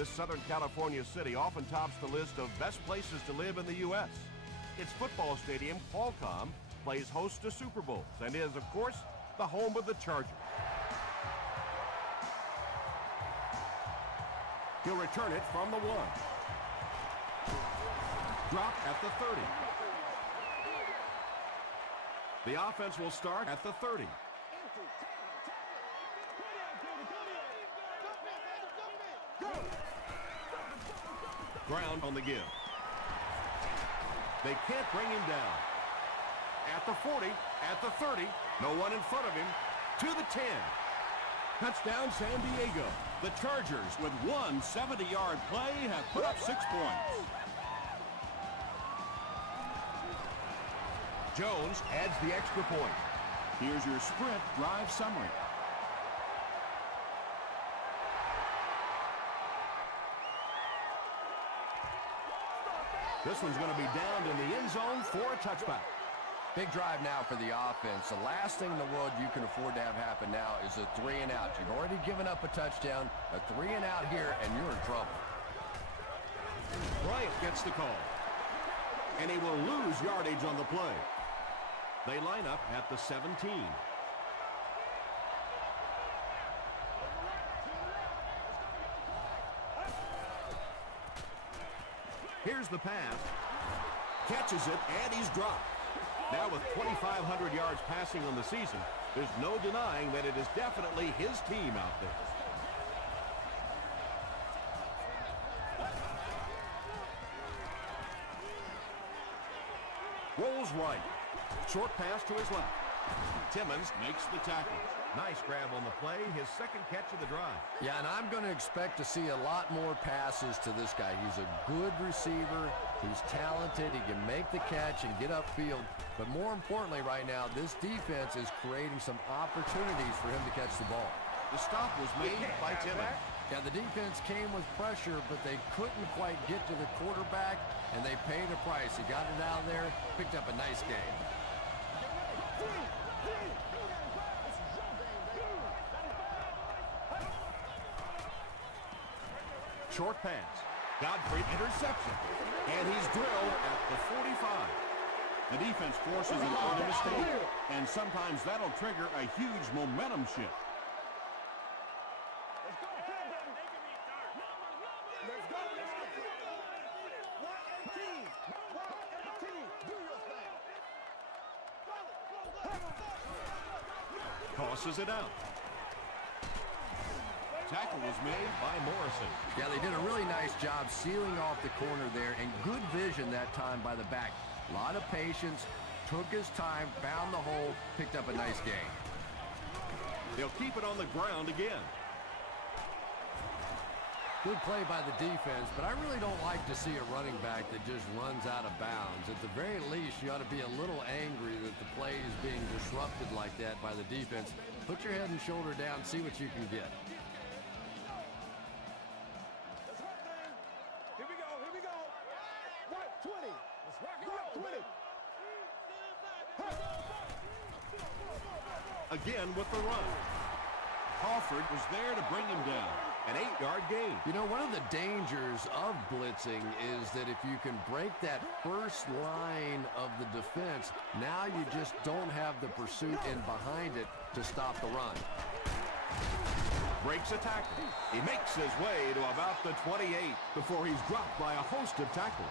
This Southern California city often tops the list of best places to live in the U.S. Its football stadium, Qualcomm, plays host to Super Bowls and is, of course, the home of the Chargers. He'll return it from the 1. Drop at the 30. The offense will start at the 30. Ground on the give. They can't bring him down. At the 40, at the 30, no one in front of him, to the 10. Touchdown, San Diego. The Chargers, with one 70-yard play, have put up 6 points. Jones adds the extra point. Here's your sprint drive summary. This one's going to be down in the end zone for a touchback. Big drive now for the offense. The last thing in the world you can afford to have happen now is a 3 and out. You've already given up a touchdown, a 3 and out here, and you're in trouble. Bryant gets the call. And he will lose yardage on the play. They line up at the 17. Here's the pass. Catches it, and he's dropped. Now with 2,500 yards passing on the season, there's no denying that it is definitely his team out there. Rolls right. Short pass to his left. Timmons makes the tackle. Nice grab on the play, his second catch of the drive. Yeah, and I'm going to expect to see a lot more passes to this guy. He's a good receiver. He's talented. He can make the catch and get upfield. But more importantly right now, this defense is creating some opportunities for him to catch the ball. The stop was made by Timmons. Yeah, the defense came with pressure, but they couldn't quite get to the quarterback, and they paid a price. He got it out there, picked up a nice game. Short pass. Godfrey interception. And he's drilled at the 45. The defense forces an early mistake, and sometimes that'll trigger a huge momentum shift. Tosses it out. Tackle was made by Morrison. Yeah, they did a really nice job sealing off the corner there, and good vision that time by the back. A lot of patience, took his time, found the hole, picked up a nice gain. They'll keep it on the ground again. Good play by the defense, but I really don't like to see a running back that just runs out of bounds. At the very least, you ought to be a little angry that the play is being disrupted like that by the defense. Put your head and shoulder down, see what you can get. Again with the run. Crawford was there to bring him down. An 8-yard gain. You know, one of the dangers of blitzing is that if you can break that first line of the defense, now you just don't have the pursuit in behind it to stop the run. Breaks a tackle. He makes his way to about the 28 before he's dropped by a host of tacklers.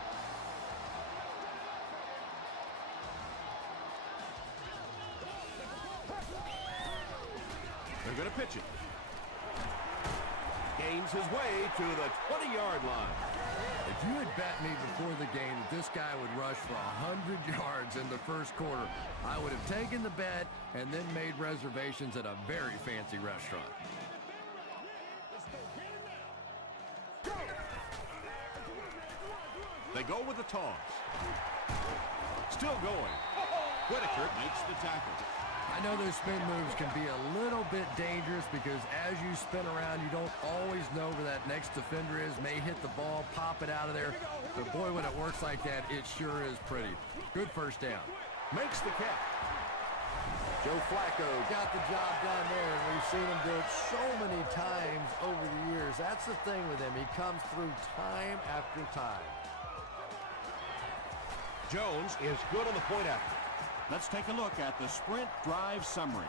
They're going to pitch it. Gains his way to the 20-yard line. If you had bet me before the game that this guy would rush for 100 yards in the first quarter, I would have taken the bet and then made reservations at a very fancy restaurant. They go with the toss. Still going. Whitaker makes the tackle. I know those spin moves can be a little bit dangerous because as you spin around, you don't always know where that next defender is. May hit the ball, pop it out of there. But boy, when it works like that, it sure is pretty. Good first down. Makes the catch. Joe Flacco got the job done there, and we've seen him do it so many times over the years. That's the thing with him. He comes through time after time. Jones is good on the point after. Let's take a look at the sprint drive summary.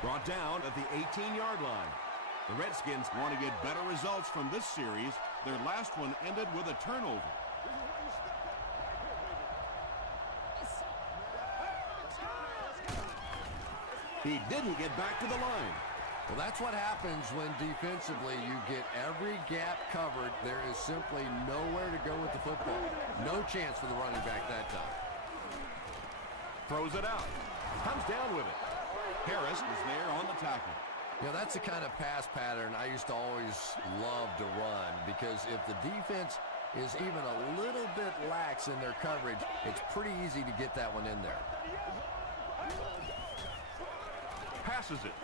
Brought down at the 18-yard line. The Redskins want to get better results from this series. Their last one ended with a turnover. He didn't get back to the line. Well, that's what happens when defensively you get every gap covered. There is simply nowhere to go with the football. No chance for the running back that time. Throws it out. Comes down with it. Harris is there on the tackle. You know, that's the kind of pass pattern I used to always love to run, because if the defense is even a little bit lax in their coverage, it's pretty easy to get that one in there. Passes it.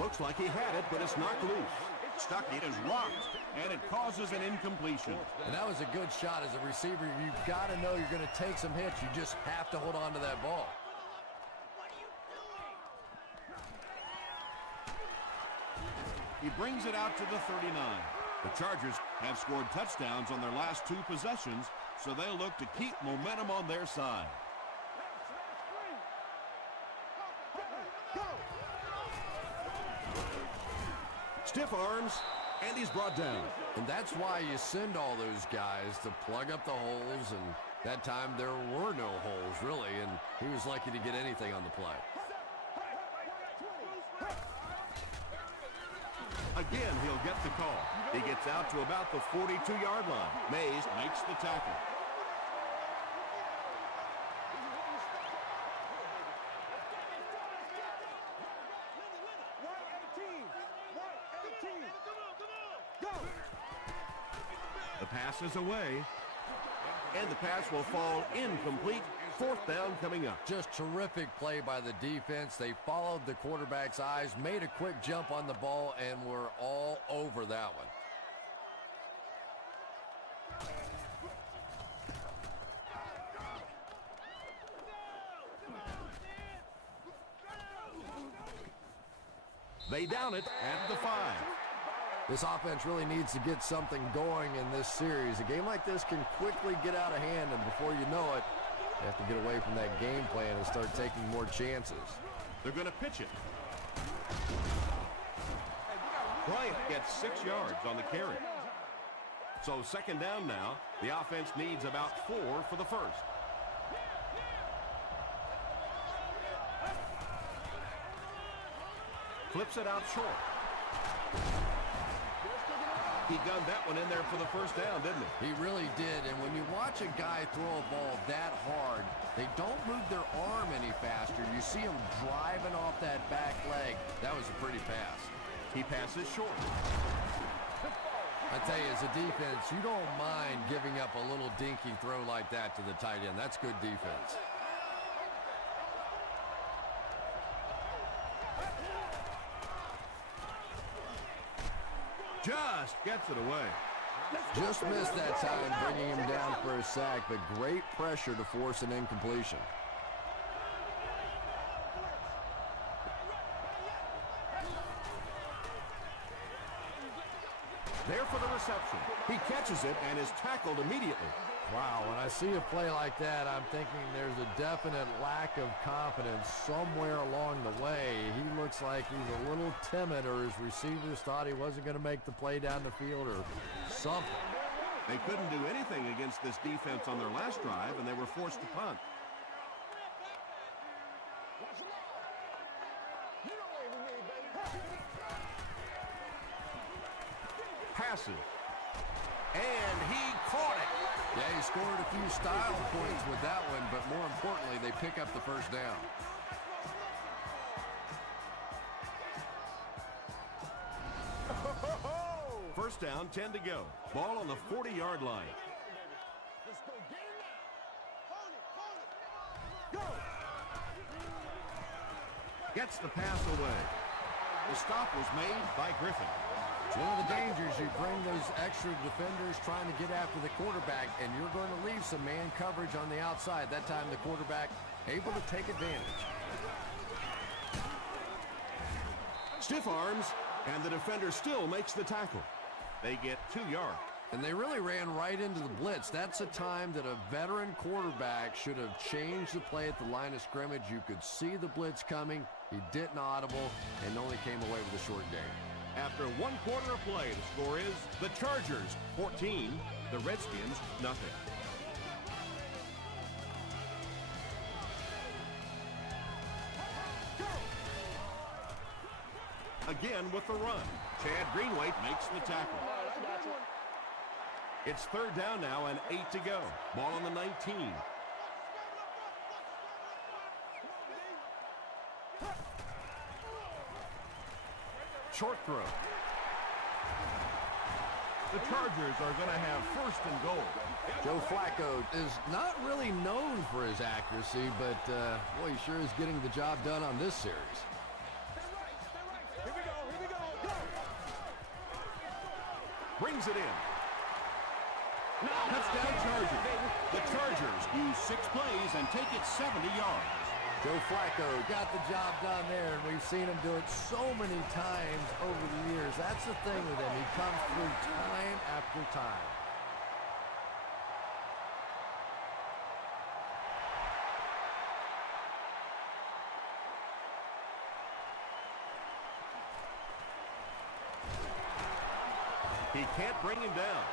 Looks like he had it, but it's knocked loose. Stuckey is rocked, and it causes an incompletion. And that was a good shot. As a receiver, you've got to know you're going to take some hits. You just have to hold on to that ball. He brings it out to the 39. The Chargers have scored touchdowns on their last two possessions, so they'll look to keep momentum on their side. Stiff arms, and he's brought down. And that's why you send all those guys to plug up the holes, and that time there were no holes, really, and he was lucky to get anything on the play. Again, he'll get the call. He gets out to about the 42-yard line. Mays makes the tackle. The pass is away, and the pass will fall incomplete. Fourth down coming up. Just terrific play by the defense. They followed the quarterback's eyes, made a quick jump on the ball, and were all over that one. They down it at the 5. This offense really needs to get something going in this series. A game like this can quickly get out of hand, and before you know it, you have to get away from that game plan and start taking more chances. They're going to pitch it. Bryant gets 6 yards on the carry. So second down now. The offense needs about 4 for the first. Flips it out short. He gunned that one in there for the first down, didn't he? He really did, and when you watch a guy throw a ball that hard, they don't move their arm any faster. You see him driving off that back leg. That was a pretty pass. He passes short. I tell you, as a defense, you don't mind giving up a little dinky throw like that to the tight end. That's good defense. Just gets it away. Just missed that time, bringing him down for a sack, but great pressure to force an incompletion. There for the reception. He catches it and is tackled immediately. Wow, when I see a play like that, I'm thinking there's a definite lack of confidence somewhere along the way. He looks like he's a little timid, or his receivers thought he wasn't going to make the play down the field or something. They couldn't do anything against this defense on their last drive, and they were forced to punt. Passes. And he caught it. Yeah, he scored a few style points with that one, but more importantly, they pick up the first down. First down, 10 to go. Ball on the 40-yard line. Let's go. Get it now. Hold it. Go. Gets the pass away. The stop was made by Griffin. It's one of the dangers. You bring those extra defenders trying to get after the quarterback, and you're going to leave some man coverage on the outside. That time the quarterback able to take advantage. Stiff arms, and the defender still makes the tackle. They get 2 yards. And they really ran right into the blitz. That's a time that a veteran quarterback should have changed the play at the line of scrimmage. You could see the blitz coming. He didn't audible and only came away with a short gain. After 1 quarter of play, the score is the Chargers 14, the Redskins nothing. Again with the run. Chad Greenway makes the tackle. It's 3rd down now and 8 to go. Ball on the 19. Short throw. The Chargers are going to have 1st and goal. Joe Flacco is not really known for his accuracy, but boy, he sure is getting the job done on this series. Here we go, go! Brings it in. Touchdown Chargers. The Chargers use 6 plays and take it 70 yards. Joe Flacco got the job done there, and we've seen him do it so many times over the years. That's the thing with him. He comes through time after time. He can't bring him down.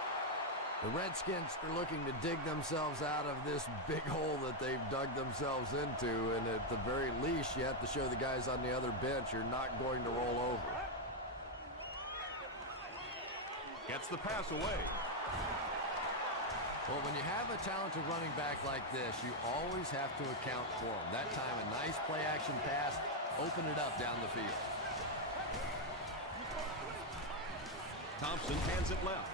The Redskins are looking to dig themselves out of this big hole that they've dug themselves into, and at the very least, you have to show the guys on the other bench you're not going to roll over. Gets the pass away. Well, when you have a talented running back like this, you always have to account for him. That time, a nice play-action pass, open it up down the field. Thompson hands it left.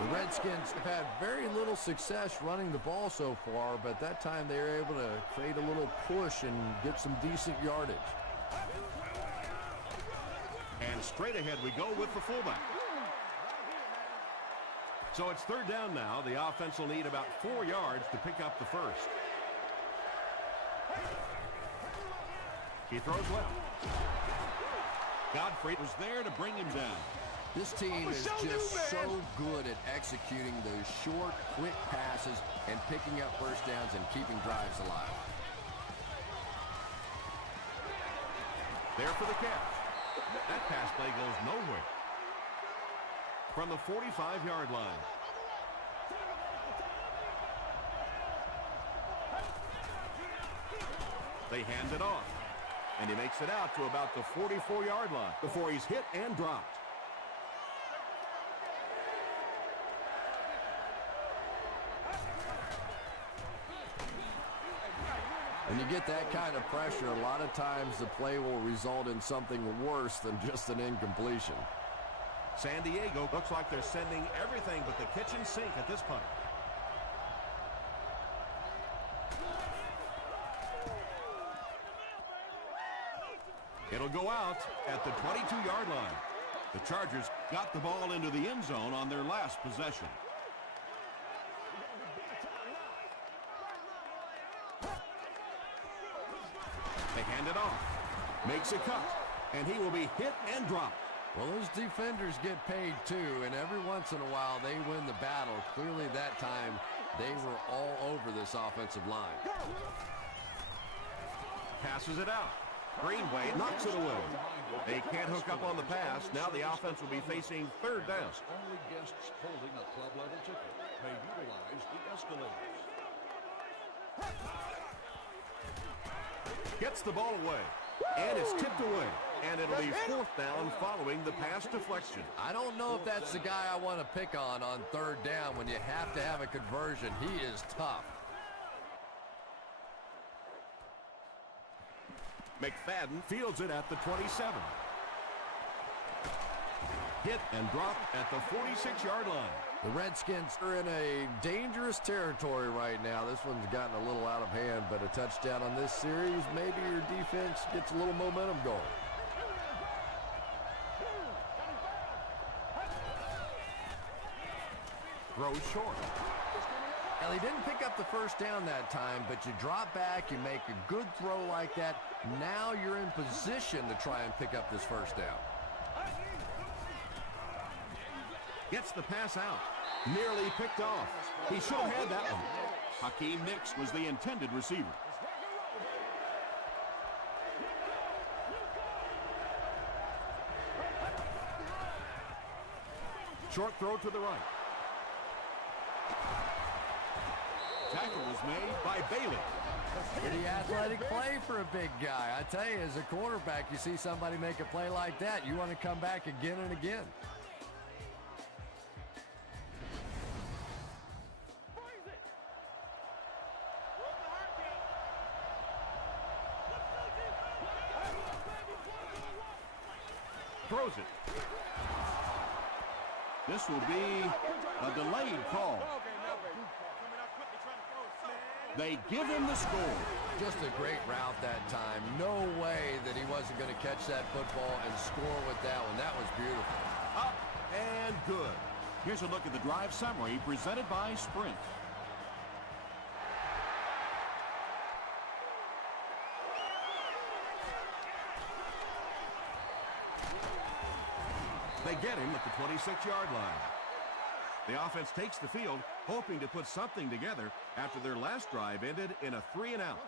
The Redskins have had very little success running the ball so far, but that time they were able to create a little push and get some decent yardage. And straight ahead we go with the fullback. So it's 3rd down now. The offense will need about 4 yards to pick up the 1st. He throws left. Godfrey was there to bring him down. This team is just so good at executing those short, quick passes and picking up 1st downs and keeping drives alive. There for the catch. That pass play goes nowhere. From the 45-yard line. They hand it off. And he makes it out to about the 44-yard line before he's hit and dropped. When you get that kind of pressure, a lot of times the play will result in something worse than just an incompletion. San Diego looks like they're sending everything but the kitchen sink at this point. It'll go out at the 22-yard line. The Chargers got the ball into the end zone on their last possession. They hand it off. Makes a cut. And he will be hit and dropped. Well, those defenders get paid too, and every once in a while they win the battle. Clearly that time they were all over this offensive line. Passes it out. Greenway knocks it away. They can't hook up on the pass. Now the offense will be facing 3rd down. Only guests holding a club level ticket may utilize the escalators. Gets the ball away. And it's tipped away. And it'll be 4th down following the pass deflection. I don't know if that's the guy I want to pick on 3rd down when you have to have a conversion. He is tough. McFadden fields it at the 27. Hit and dropped at the 46-yard line. The Redskins are in a dangerous territory right now. This one's gotten a little out of hand, but a touchdown on this series, maybe your defense gets a little momentum going. Throws short. Well, he didn't pick up the first down that time, but you drop back, you make a good throw like that. Now you're in position to try and pick up this first down. Gets the pass out. Nearly picked off. He should have had that one. Hakeem Nicks was the intended receiver. Short throw to the right. Tackle was made by Bailey. Pretty athletic play for a big guy. I tell you, as a quarterback, you see somebody make a play like that, you want to come back again and again. Throws it. This will be a delayed call. They give him the score. Just a great route that time. No way that he wasn't going to catch that football and score with that one. That was beautiful. Up and good. Here's a look at the drive summary presented by Sprint. They get him at the 26-yard line. The offense takes the field, hoping to put something together after their last drive ended in a 3-and-out.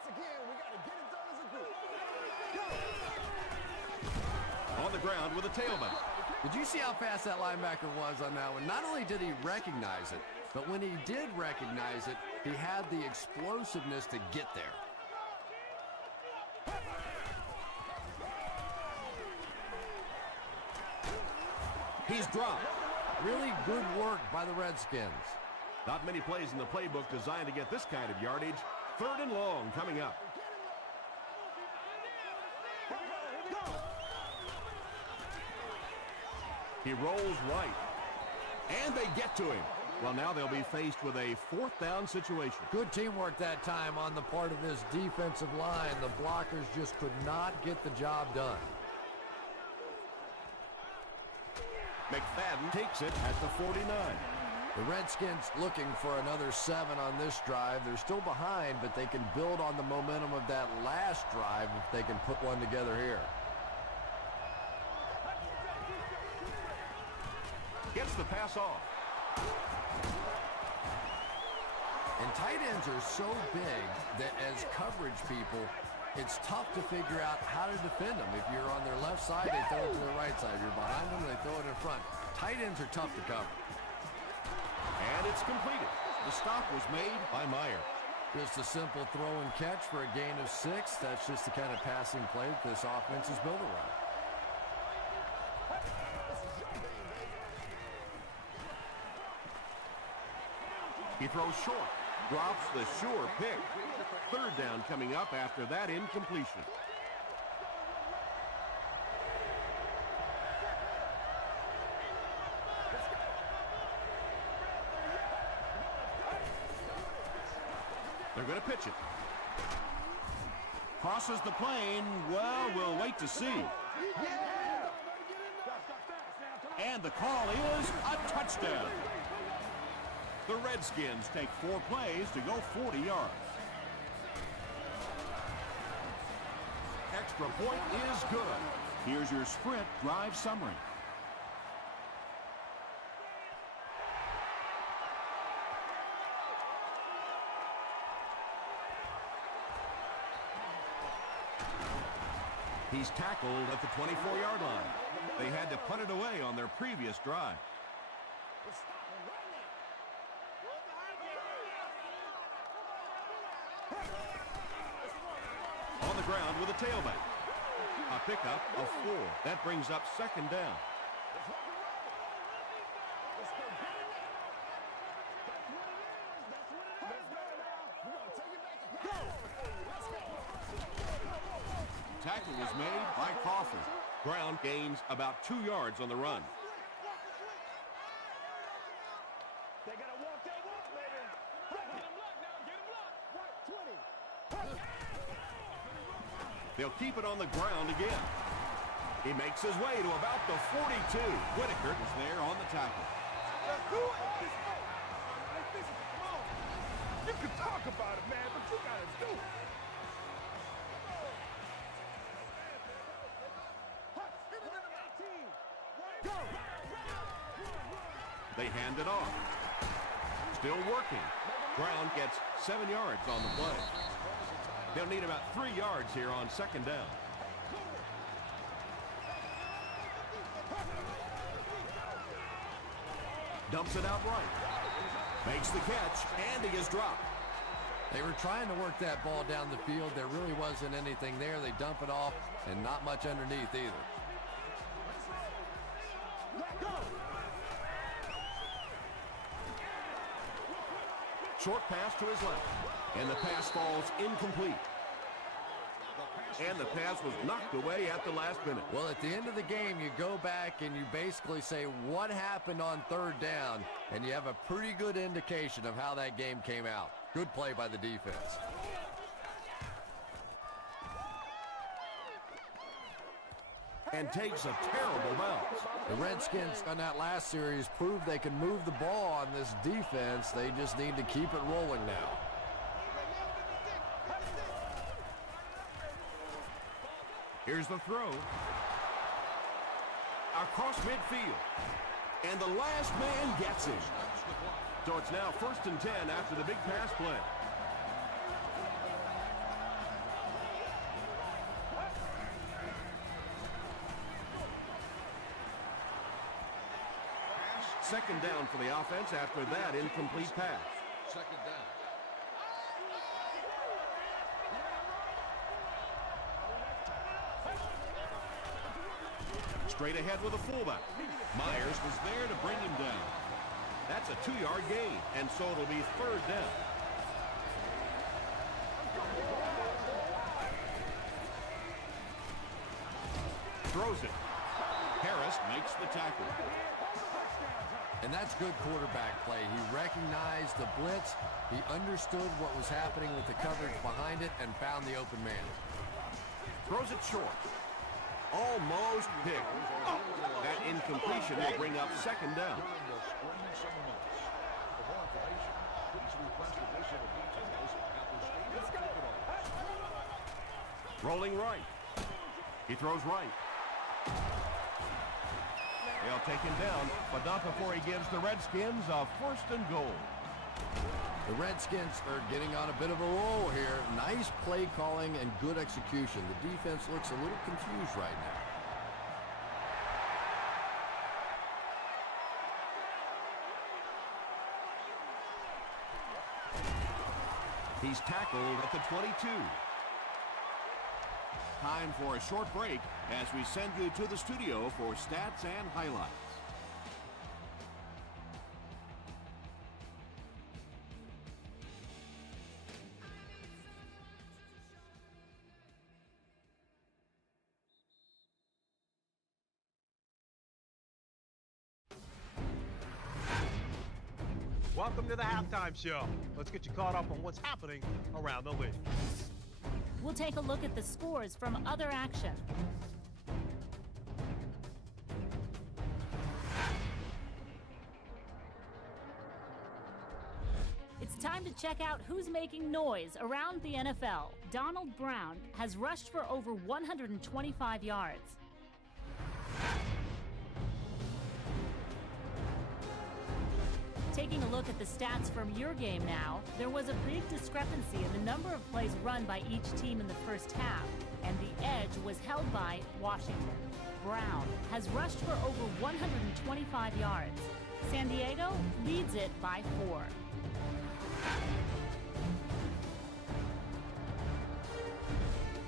On the ground with a tailback. Did you see how fast that linebacker was on that one? Not only did he recognize it, but when he did recognize it, he had the explosiveness to get there. He's dropped. Really good work by the Redskins. Not many plays in the playbook designed to get this kind of yardage. 3rd and long coming up. He rolls right. And they get to him. Well, now they'll be faced with a 4th down situation. Good teamwork that time on the part of this defensive line. The blockers just could not get the job done. McFadden takes it at the 49. The Redskins looking for another 7 on this drive. They're still behind, but they can build on the momentum of that last drive if they can put one together here. Gets the pass off. And tight ends are so big that as coverage people, it's tough to figure out how to defend them. If you're on their left side, they throw it to their right side. If you're behind them, they throw it in front. Tight ends are tough to cover. And it's completed. The stop was made by Meyer. Just a simple throw and catch for a gain of 6. That's just the kind of passing play that this offense is built around. He throws short. Drops the sure pick. 3rd down coming up after that incompletion. They're going to pitch it. Crosses the plane. Well, we'll wait to see. And the call is a touchdown. The Redskins take 4 plays to go 40 yards. Extra point is good. Here's your Sprint drive summary. He's tackled at the 24-yard line. They had to punt it away on their previous drive. On the ground with a tailback. A pickup of 4. That brings up 2nd down. Tackle was made by Crawford. Brown gains about 2 yards on the run. They gotta walk that walk, baby. Get him blocked now. Get him blocked. 20. They'll keep it on the ground again. He makes his way to about the 42. Whitaker is there on the tackle. You can talk about it, man, but you gotta do it. Go. They hand it off. Still working. Brown gets 7 yards on the play. They'll need about 3 yards here on second down. Dumps it out right. Makes the catch, and he is dropped. They were trying to work that ball down the field. There really wasn't anything there. They dump it off, and not much underneath either. Short pass to his left, and the pass falls incomplete. And the pass was knocked away at the last minute. Well, at the end of the game, you go back and you basically say what happened on third down, and you have a pretty good indication of how that game came out. Good play by the defense. And takes a terrible bounce. The Redskins on that last series proved they can move the ball on this defense. They just need to keep it rolling now. Here's the throw. Across midfield. And the last man gets him. So it's now 1st and 10 after the big pass play. Second down for the offense after that incomplete pass. Second down. Straight ahead with a fullback. Myers was there to bring him down. That's a 2-yard gain, and so it'll be 3rd down. Throws it. Harris makes the tackle. And that's good quarterback play. He recognized the blitz. He understood what was happening with the coverage behind it and found the open man. Throws it short. Almost picked. That incompletion will bring up second down. During the spring summer months. For more information, please request additional details at the stadium ticket office. Rolling right. He throws right. They'll take him down, but not before he gives the Redskins a 1st and goal. The Redskins are getting on a bit of a roll here. Nice play calling and good execution. The defense looks a little confused right now. He's tackled at the 22. Time for a short break as we send you to the studio for stats and highlights. Welcome to the halftime show. Let's get you caught up on what's happening around the league. We'll take a look at the scores from other action. It's time to check out who's making noise around the NFL. Donald Brown has rushed for over 125 yards. Taking a look at the stats from your game now, there was a big discrepancy in the number of plays run by each team in the first half, and the edge was held by Washington. Brown has rushed for over 125 yards. San Diego leads it by 4.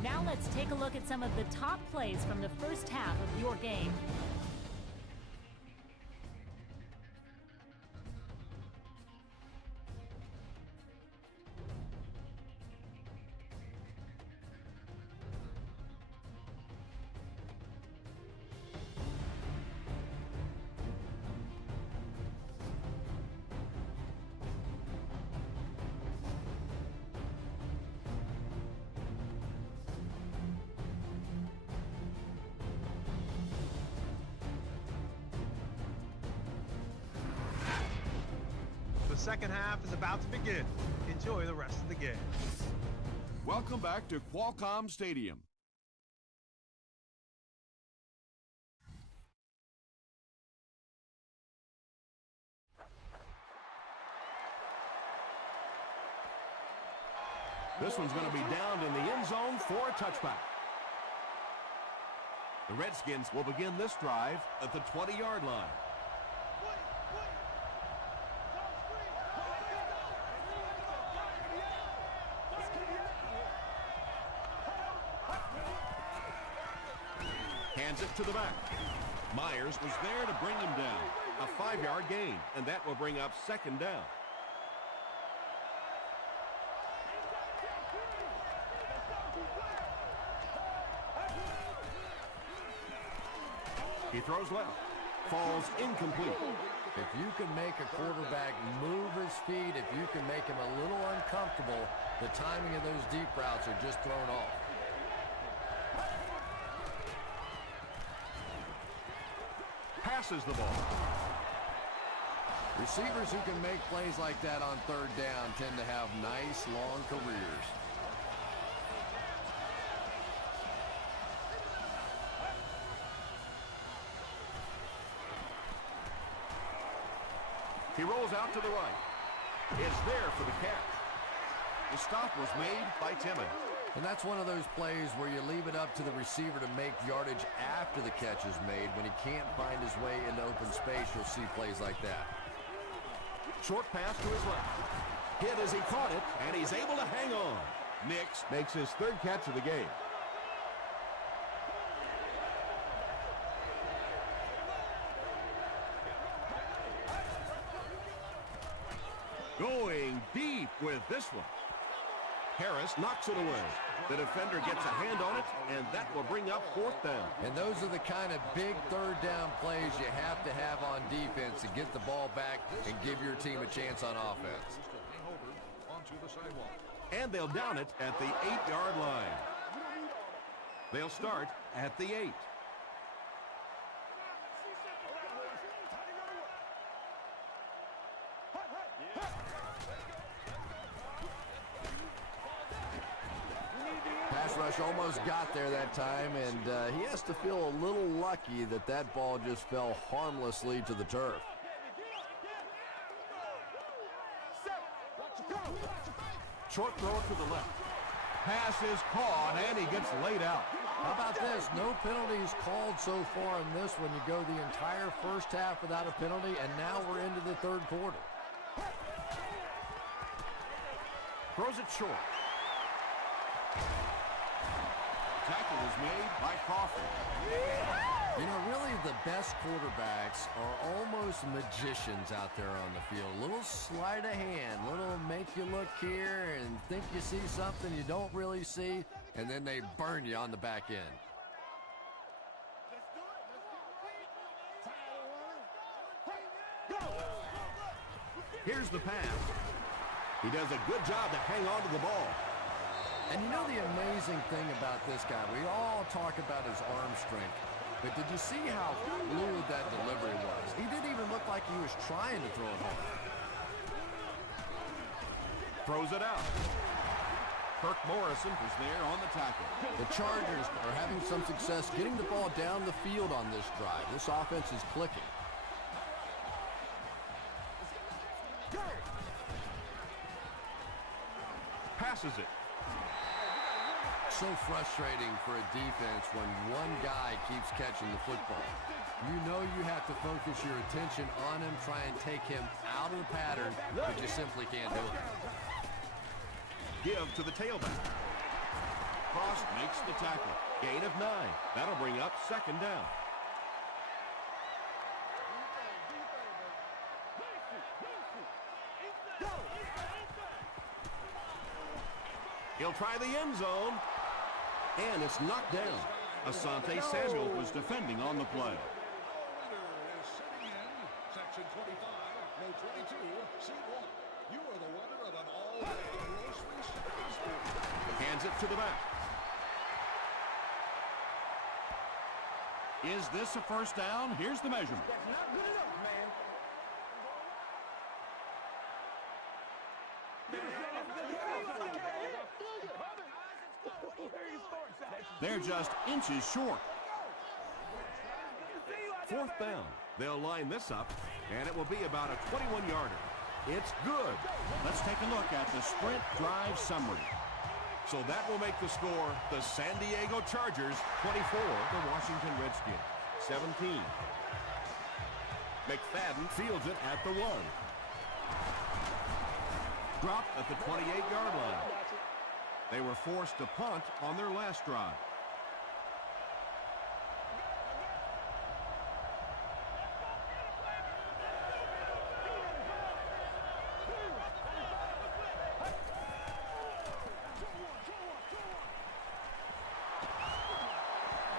Now let's take a look at some of the top plays from the first half of your game. The second half is about to begin. In enjoy the rest of the game. Welcome back to Qualcomm Stadium. This one's going to be down in the end zone for a touchback. The Redskins will begin this drive at the 20-yard line. Hands it to the back. Myers was there to bring him down. A 5-yard gain, and that will bring up second down. He throws left. Falls incomplete. If you can make a quarterback move his feet, if you can make him a little uncomfortable, the timing of those deep routes are just thrown off. Passes the ball. Receivers who can make plays like that on third down tend to have nice, long careers. He rolls out to the right. It's there for the catch. The stop was made by Timmons. And that's one of those plays where you leave it up to the receiver to make yardage after the catch is made. When he can't find his way into open space, you'll see plays like that. Short pass to his left. Hit as he caught it, and he's able to hang on. Nix makes his third catch of the game. Going deep with this one. Harris knocks it away. The defender gets a hand on it, and that will bring up fourth down. And those are the kind of big third down plays you have to have on defense to get the ball back and give your team a chance on offense. And they'll down it at the 8-yard line. They'll start at the 8. Pass rush almost got there that time, and he has to feel a little lucky that that ball just fell harmlessly to the turf. Short throw to the left. Pass is caught, and he gets laid out. How about this? No penalties called so far in this one. You go the entire first half without a penalty, and now we're into the third quarter. Throws it short. Tackle is made by Crawford. You know, really the best quarterbacks are almost magicians out there on the field. A little sleight of hand, little make you look here and think you see something you don't really see, and then they burn you on the back end. Here's the pass. He does a good job to hang on to the ball. And you know the amazing thing about this guy, we all talk about his arm strength, but did you see how fluid that delivery was? He didn't even look like he was trying to throw it home. Throws it out. Kirk Morrison is there on the tackle. The Chargers are having some success getting the ball down the field on this drive. This offense is clicking. Passes it. So frustrating for a defense when one guy keeps catching the football. You know you have to focus your attention on him, try and take him out of the pattern, but you simply can't do it. Give to the tailback. Frost makes the tackle. Gain of 9. That'll bring up second down. He'll try the end zone. And it's knocked down. Asante Samuel was defending on the play. Section 25, row 22, C1. You are the winner of an all-day grocery shopping. Hands it to the back. Is this a first down? Here's the measurement. That's not good enough, man. They're just inches short. Fourth down. They'll line this up, and it will be about a 21-yarder. It's good. Let's take a look at the sprint drive summary. So that will make the score the San Diego Chargers 24, the Washington Redskins 17. McFadden fields it at the 1. Dropped at the 28-yard line. They were forced to punt on their last drive.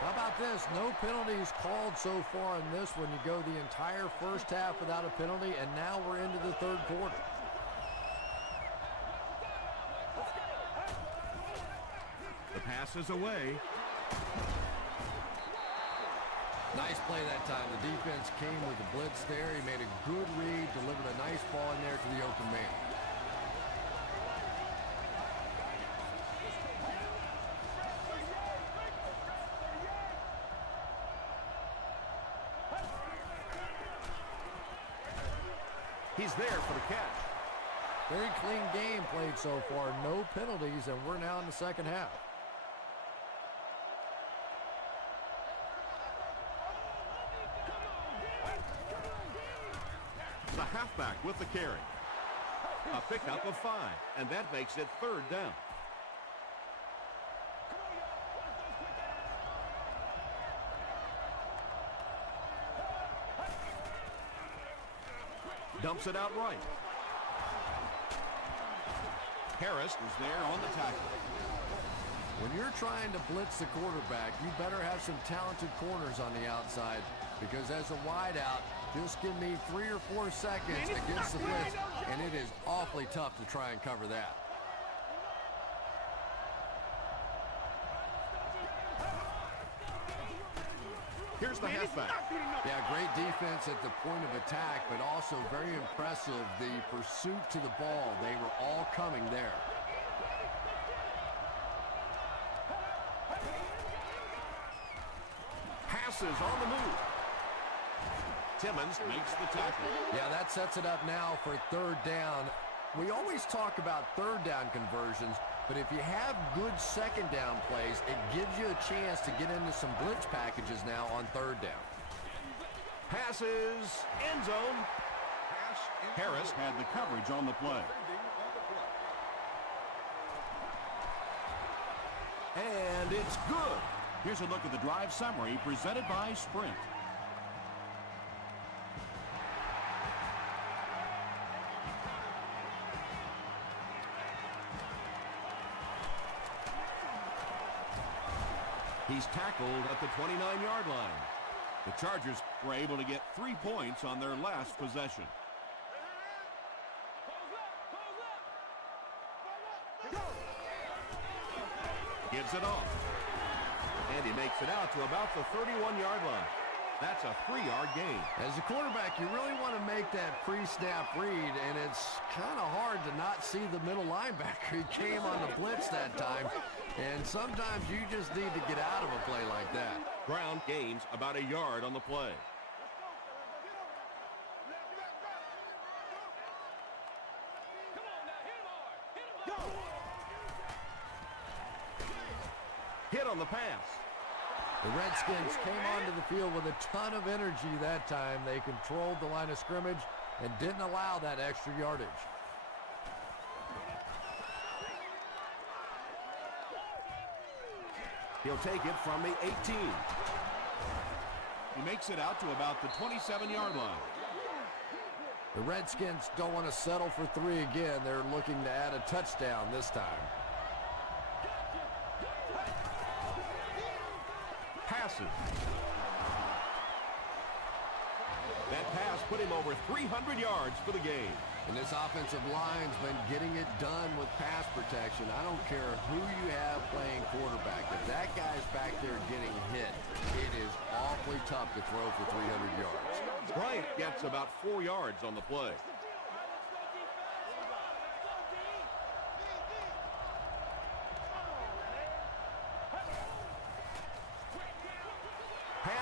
How about this? No penalties called so far in this one. You go the entire first half without a penalty, and now we're into the third quarter. The pass is away. Nice play that time. The defense came with a blitz there. He made a good read, delivered a nice ball in there to the open man. He's there for the catch. Very clean game played so far. No penalties, and we're now in the second half. The halfback with the carry. A pickup of 5, and that makes it third down. Dumps it out right. Harris is there on the tackle. When you're trying to blitz the quarterback, you better have some talented corners on the outside, because as a wideout, just give me 3 or 4 seconds against the blitz, and it is awfully tough to try and cover that. Here's the halfback. Yeah, great defense at the point of attack, but also very impressive the pursuit to the ball. They were all coming there. Passes on the move. Timmons makes the tackle. Yeah, that sets it up now for third down. We always talk about third down conversions, but if you have good second down plays, it gives you a chance to get into some blitz packages now on third down. Passes, end zone. Harris had the coverage on the play. And it's good. Here's a look at the drive summary presented by Sprint. He's tackled at the 29-yard line. The Chargers were able to get 3 points on their last possession. Gives it off. And he makes it out to about the 31-yard line. That's a 3-yard gain. As a quarterback, you really want to make that pre-snap read, and it's kind of hard to not see the middle linebacker. He came on the blitz that time, and sometimes you just need to get out of a play like that. Brown gains about a yard on the play. Hit on the pass. The Redskins came onto the field with a ton of energy that time. They controlled the line of scrimmage and didn't allow that extra yardage. He'll take it from the 18. He makes it out to about the 27-yard line. The Redskins don't want to settle for 3 again. They're looking to add a touchdown this time. Passes. That pass put him over 300 yards for the game. And this offensive line's been getting it done with pass protection. I don't care who you have playing quarterback. If that guy's back there getting hit, it is awfully tough to throw for 300 yards. Bryant gets about 4 yards on the play.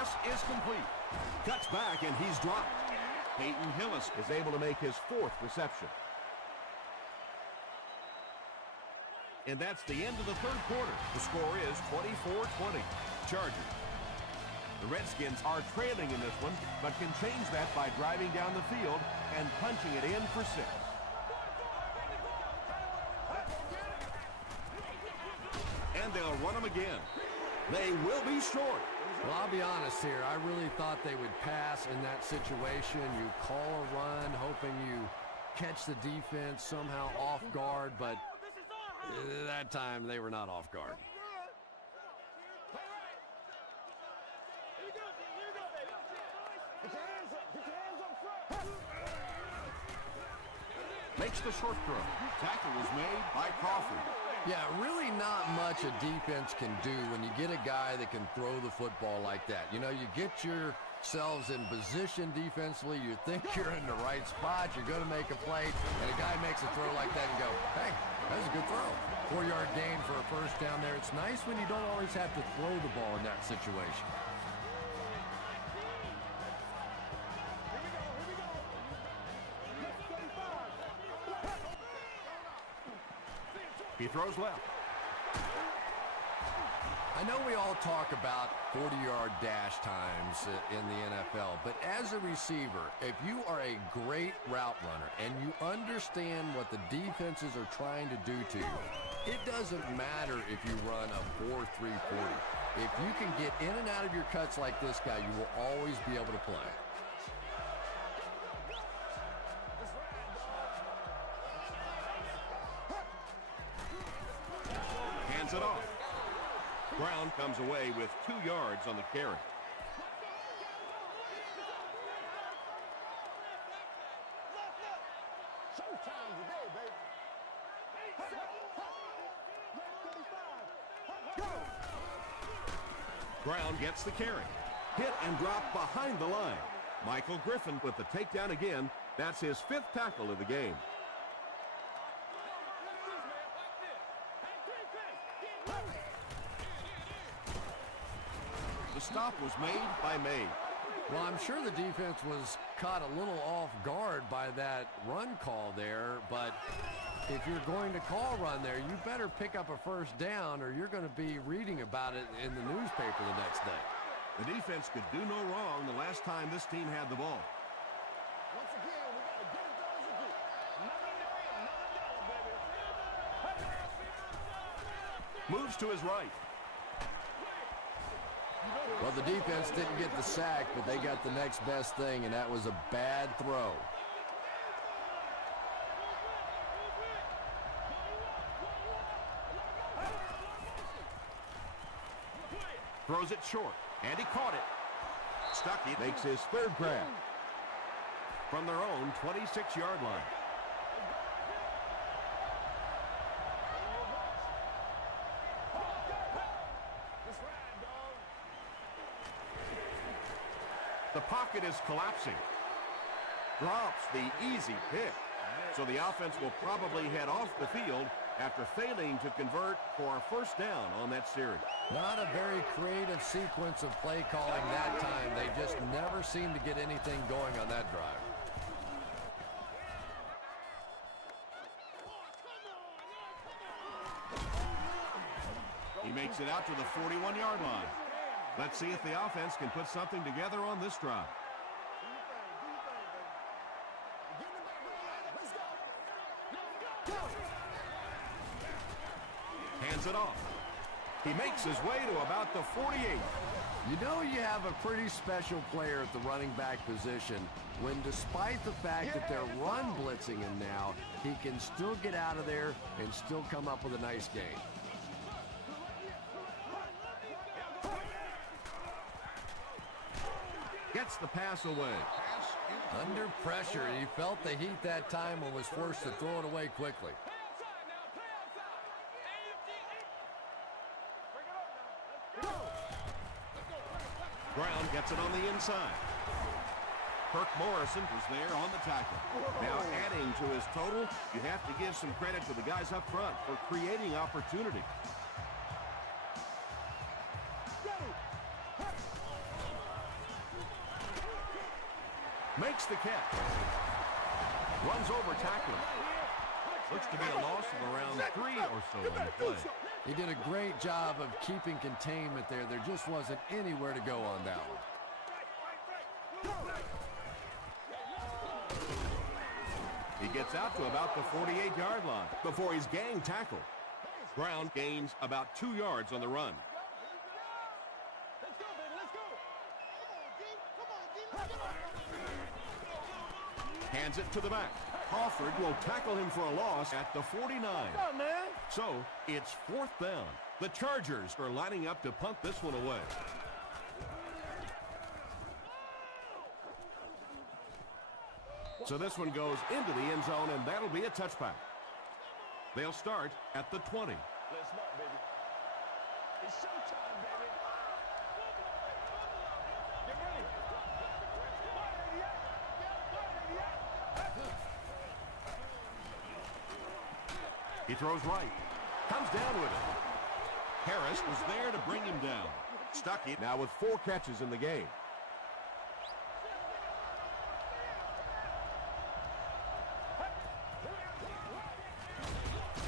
pass is complete. Cuts back, and he's dropped. Peyton Hillis is able to make his 4th reception. And that's the end of the 3rd quarter. The score is 24-20. Chargers. The Redskins are trailing in this one, but can change that by driving down the field and punching it in for 6. And they'll run them again. They will be short. Well, I'll be honest here. I really thought they would pass in that situation. You call a run, hoping you catch the defense somehow off guard, but that time they were not off guard. Makes the short throw. Tackle is made by Crawford. Yeah, really not much a defense can do when you get a guy that can throw the football like that. You know, you get yourselves in position defensively, you think you're in the right spot, you're going to make a play, and a guy makes a throw like that and go, hey, that's a good throw. 4-yard gain for a first down there. It's nice when you don't always have to throw the ball in that situation. He throws left. I know we all talk about 40-yard dash times in the NFL, but as a receiver, if you are a great route runner and you understand what the defenses are trying to do to you, it doesn't matter if you run a 4.3 40. If you can get in and out of your cuts like this guy, you will always be able to play. Hands it off. Brown comes away with 2 yards on the carry. Showtime today, baby. Brown gets the carry. Hit and drop behind the line. Michael Griffin with the takedown again. That's his 5th tackle of the game. The stop was made by May. Well, I'm sure the defense was caught a little off guard by that run call there, but if you're going to call run there, you better pick up a first down or you're going to be reading about it in the newspaper the next day. The defense could do no wrong the last time this team had the ball. Once again, we got to get it done as a group. Another day, Moves to his right. Well, the defense didn't get the sack, but they got the next best thing, and that was a bad throw. Throws it short, and he caught it. Stuckey makes his 3rd grab from their own 26-yard line. The pocket is collapsing. Drops the easy pick. So the offense will probably head off the field after failing to convert for a first down on that series. Not a very creative sequence of play calling that time. They just never seemed to get anything going on that drive. He makes it out to the 41-yard line. Let's see if the offense can put something together on this drive. Hands it off. He makes his way to about the 48. You know you have a pretty special player at the running back position when, despite the fact that they're run blitzing him now, he can still get out of there and still come up with a nice gain. Gets the pass away. Under pressure, he felt the heat that time and was forced to throw it away quickly. Brown gets it on the inside. Kirk Morrison was there on the tackle. Now adding to his total, you have to give some credit to the guys up front for creating opportunity. Makes the catch. Runs over tackler. Looks to be a loss of around 3 or so on the play. He did a great job of keeping containment there. There just wasn't anywhere to go on that one. He gets out to about the 48-yard line before he's gang tackled. Brown gains about 2 yards on the run. Let's go, baby, let's go. Hands it to the back. Hofford will tackle him for a loss at the 49. So, it's 4th down. The Chargers are lining up to punt this one away. So this one goes into the end zone, and that'll be a touchback. They'll start at the 20. Let's mark, baby. It's showtime, baby. Get ready. He throws right. Comes down with it. Harris was there to bring him down. Stuckey now with 4 catches in the game.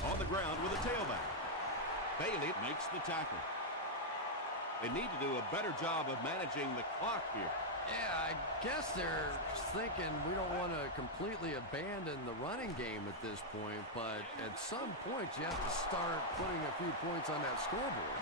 On the ground with a tailback. Bailey makes the tackle. They need to do a better job of managing the clock here. Yeah, I guess they're thinking we don't want to completely abandon the running game at this point, but at some point you have to start putting a few points on that scoreboard.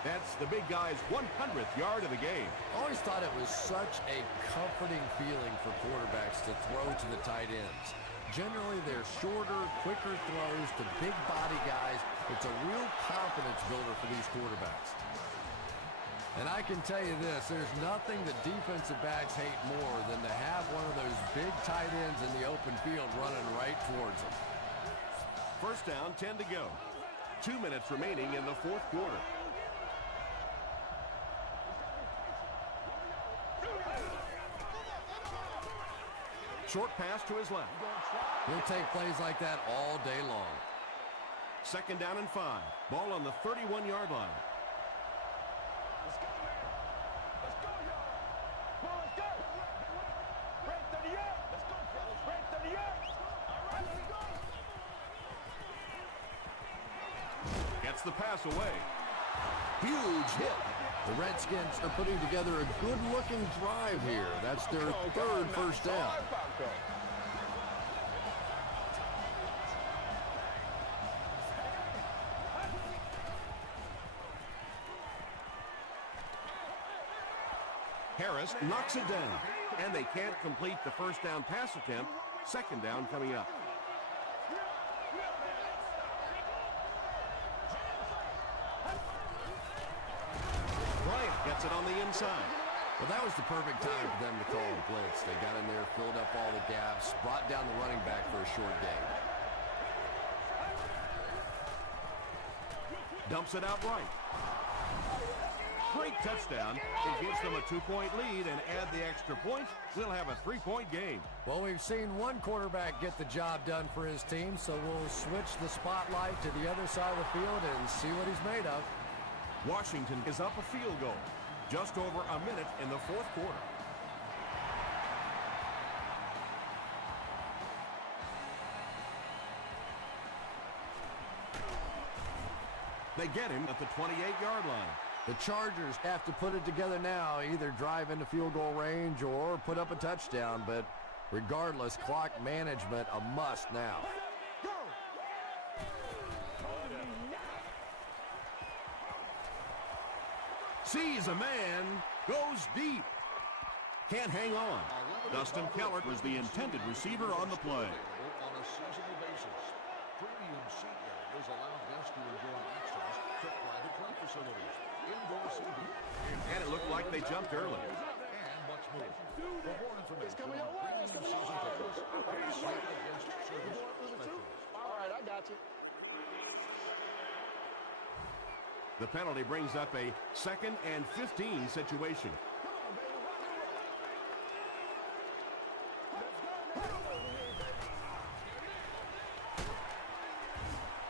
That's the big guy's 100th yard of the game. Always thought it was such a comforting feeling for quarterbacks to throw to the tight ends. Generally, they're shorter, quicker throws to big body guys. It's a real confidence builder for these quarterbacks. And I can tell you this, there's nothing that defensive backs hate more than to have one of those big tight ends in the open field running right towards them. First down, 10 to go. 2 minutes remaining in the 4th quarter. Short pass to his left. He'll take plays like that all day long. 2nd down and 5. Ball on the 31-yard line. Let's go, man. Let's go, y'all. Come on, let's go. Break 38. Let's go, fellas. Break 38. All right, let's go. Gets the pass away. Huge hit. The Redskins are putting together a good-looking drive here. That's their 3rd first down. Harris knocks it down, and they can't complete the first down pass attempt. 2nd down coming up. Bryant gets it on the inside. Well, that was the perfect time for them to call a blitz. They got in there, filled up all the gaps, brought down the running back for a short gain. Dumps it out right. Great touchdown. It gives them a 2-point lead, and add the extra point, we'll have a 3-point game. Well, we've seen one quarterback get the job done for his team, so we'll switch the spotlight to the other side of the field and see what he's made of. Washington is up a field goal. Just over a minute in the 4th quarter. They get him at the 28-yard line. The Chargers have to put it together now, either drive into field goal range or put up a touchdown, but regardless, clock management a must now. Sees a man, goes deep. Can't hang on. Dustin Keller was the intended receiver on the play. On a seasonal basis, premium seat areas allow guests to enjoy access to private play facilities, indoor seating, And it looked like they jumped early. and much more. For more information on premium season tickets, please see a guest service specialist. All right, I got you. The penalty brings up a 2nd and 15 situation.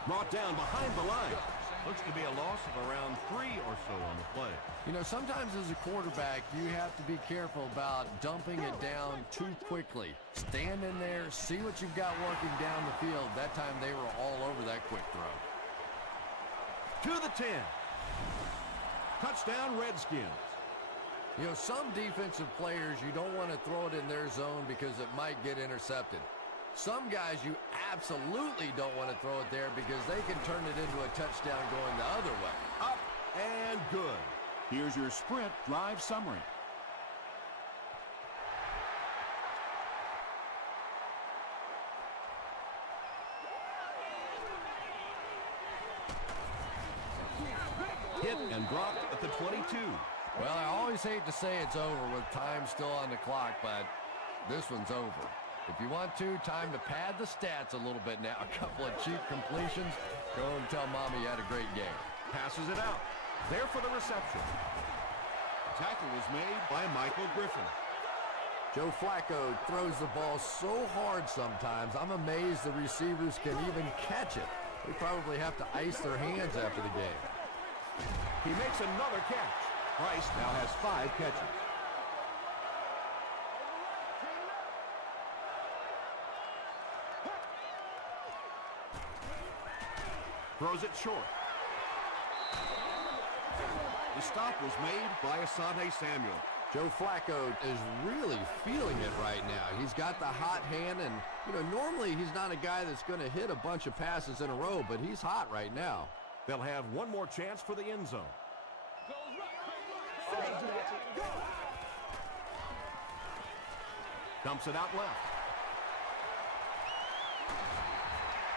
Brought down behind the line. Looks to be a loss of around 3 or so on the play. You know, sometimes as a quarterback, you have to be careful about dumping it down too quickly. Stand in there, see what you've got working down the field. That time they were all over that quick throw. To the 10. Touchdown, Redskins. You know, some defensive players, you don't want to throw it in their zone because it might get intercepted. Some guys, you absolutely don't want to throw it there because they can turn it into a touchdown going the other way. Up and good. Here's your sprint drive summary. Hit and dropped at the 22. Well, I always hate to say it's over with time still on the clock, but this one's over. If you want to, time to pad the stats a little bit now. A couple of cheap completions. Go and tell Mommy you had a great game. Passes it out. There for the reception. Tackle was made by Michael Griffin. Joe Flacco throws the ball so hard sometimes, I'm amazed the receivers can even catch it. They probably have to ice their hands after the game. He makes another catch. Price now has 5 catches. Throws it short. The stop was made by Asante Samuel. Joe Flacco is really feeling it right now. He's got the hot hand, and, you know, normally he's not a guy that's going to hit a bunch of passes in a row, but he's hot right now. They'll have one more chance for the end zone. Dumps it out left.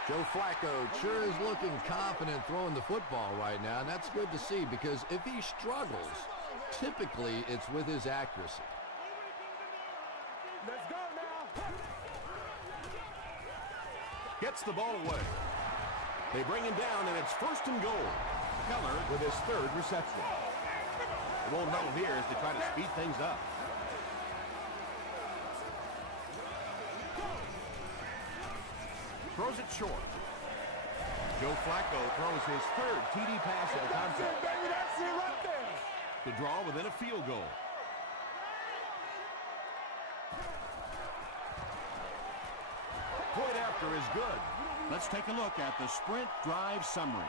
Joe Flacco sure is looking confident throwing the football right now, and that's good to see because if he struggles, typically it's with his accuracy. Let's go now. Gets the ball away. They bring him down, and it's 1st and goal. Keller with his 3rd reception. They won't huddle here as they try to speed things up. Throws it short. Joe Flacco throws his 3rd TD pass of the contest. Baby, that's it right there. To draw within a field goal. Point after is good. Let's take a look at the sprint drive summary.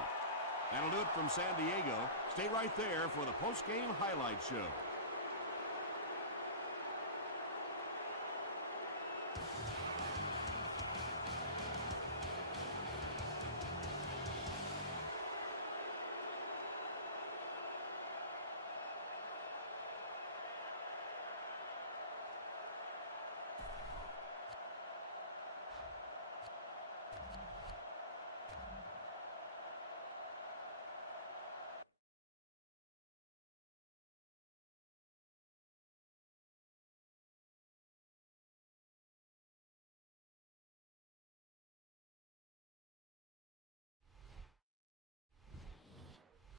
That'll do it from San Diego. Stay right there for the post-game highlight show.